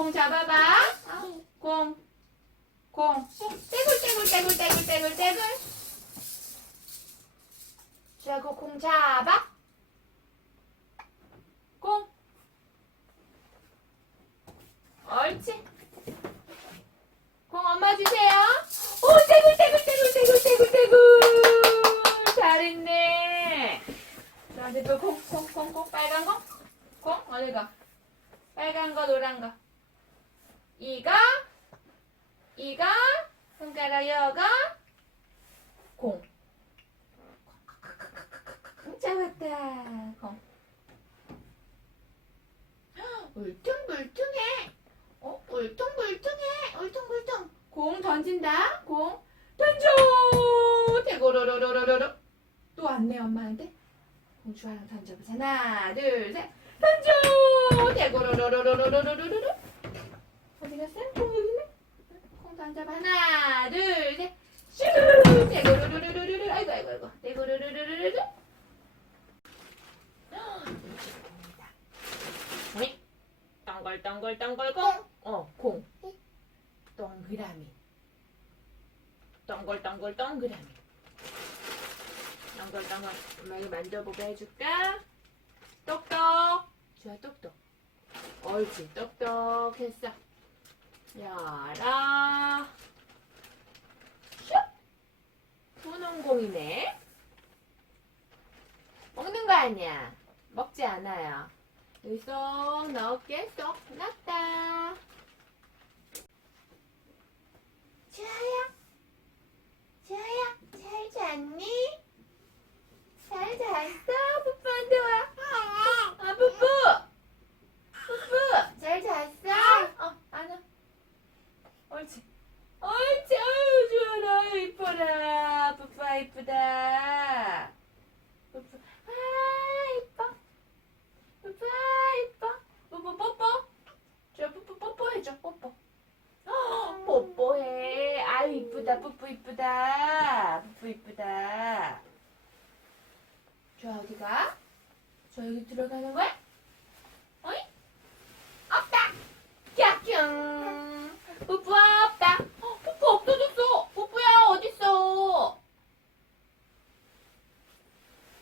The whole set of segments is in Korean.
공 잡아봐. 공. 공. 떼굴 떼굴 떼굴 떼굴 떼굴 떼굴. 주아 그공 잡아. 공. 옳지. 공 엄마 주세요. 오, 떼굴, 떼굴, 떼굴, 떼굴, 떼굴, 떼굴. 잘했네. 자, 공, 공, 공, 공, 빨간 공? 공? 어디 가? 빨간 거, 노란 거. 이거, 이거, 손가락 여가, 공. 잡았다. 공. 울퉁불퉁해. 어? 울퉁불퉁해. 울퉁불퉁. 공 던진다. 공 던져. 대고로로로로로로. 또 왔네 엄마한테. 공 주아랑 던져보자. 하나, 둘, 셋. 던져. 대고로로로로로로로로. 어디 갔어? 공 여기 있네. 공 던져봐. 하나, 둘, 셋. 슈. 대고로로로로로. 아이고 아이고 아이고. 대고로로로로로. 네. 동글동글동글 공. 어, 공. 동그라미. 동글동글 동그라미. 동글동글. 엄마 이거 만져보게 해줄까? 똑똑. 좋아, 똑똑. 옳지, 똑똑했어. 열어. 슉. 분홍 공이네. 먹는 거 아니야. 먹지 않아요. 여기서 넣겠어. 났다. 이쁘다. 뽀뽀 이쁘다. 뽀뽀 이쁘다. 저 어디가? 저 여기 들어가는 거야? 어이? 없다. 깍꿍 뽀뽀 없다. 어, 뽀뽀 없어졌어. 뽀뽀야 어딨어?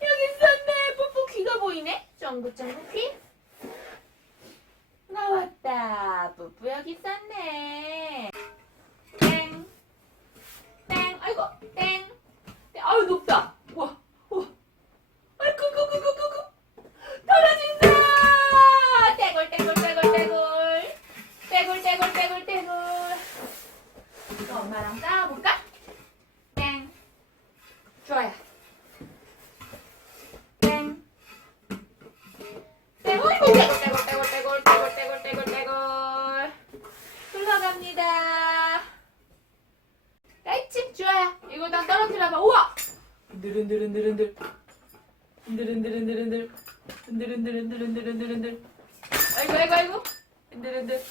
여기 있었네. 뽀뽀 귀가 보이네. 쫑긋쫑긋 귀. 나왔다. 뽀뽀 여기 있었네 엄마랑 싸워볼까? 땡 좋아요 땡. 떼굴 떼굴 떼굴 떼굴 떼굴 떼굴 떼굴 떼굴 떼굴 흘러갑니다. 나이치 좋아요. 이거 다 떨어뜨려봐. 우와. 흔들흔들흔들흔들. 흔들흔들흔들흔들. 흔들흔들흔들흔들흔들흔들. 아이고 아이고 아이고. 흔들흔들.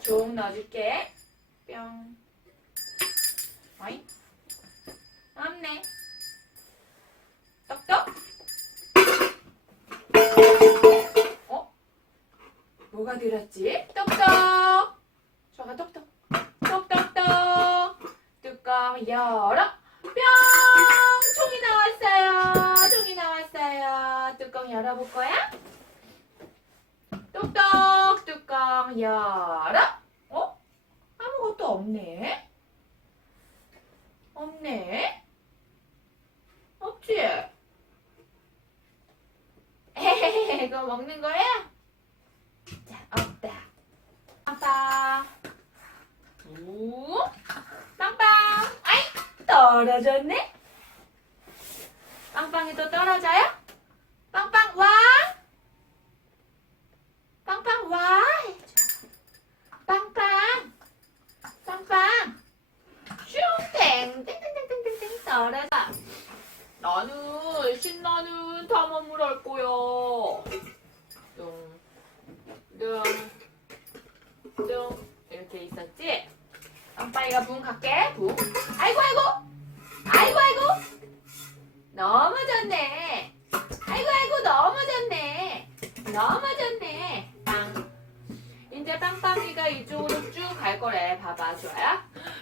종 넣어줄게. 뿅. 어이 없네. 떡떡? 어? 뭐가 들었지? 떡떡! 저가 떡떡. 떡떡떡! 뚜껑 열어. 뿅! 총이 나왔어요. 총이 나왔어요. 뚜껑 열어볼 거야? 열어. 어? 아무것도 없네. 없네. 없지? 헤헤헤, 이거 먹는 거야? 자, 없다. 빵빵. 우. 빵빵. 아이, 떨어졌네? 빵빵이 또 떨어져요? 떨어져. 나는 신나는 탐험을 할 거야. 뿅, 뿅, 뿅. 이렇게 있었지? 깜빡이가 붕 갈게. 붕. 아이고, 아이고. 아이고, 아이고. 넘어졌네. 아이고, 아이고. 넘어졌네. 넘어졌네. 빵. 이제 빵빵이가 이쪽으로 쭉 갈 거래. 봐봐, 좋아요.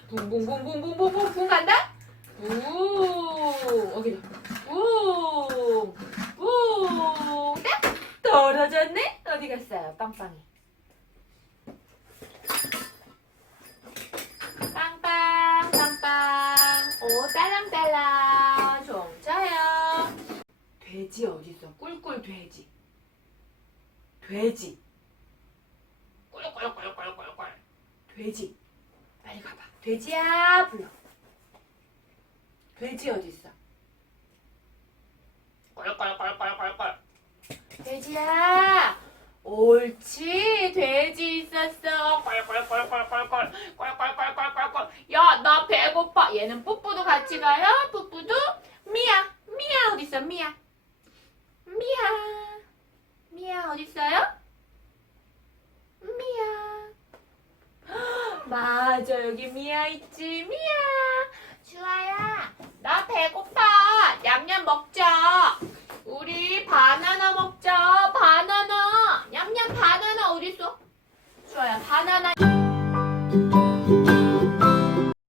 붕, 붕붕붕붕붕붕붕 간다? 붕. 여기도. 붕. 붕. 딱 떨어졌네. 어디 갔어요, 빵빵이? 빵빵 빵빵. 오 딸랑딸랑. 종쳐요. 돼지 어디 있어? 꿀꿀 돼지. 돼지. 꿀꿀꿀꿀꿀꿀. 돼지. 빨리 가봐. 돼지야 불러. 돼지 어디 있어? 꿀꿀꿀꿀꿀꿀. 돼지야. 옳지. 돼지 있었어. 꿀꿀꿀꿀꿀꿀. 꿀꿀꿀꿀꿀꿀. 야, 나 배고파. 얘는 뿌뿌도 같이 가요. 뿌뿌도. 미야. 미야 어디 있어? 미야. 미야. 미야 어디 있어요? 미야. 헉, 맞아 여기 미야 있지. 미야. 주아야. 나 배고파. 양념 먹자. 우리 바나나 먹자. 바나나. 양념 바나나 어딨어? 주아야 바나나.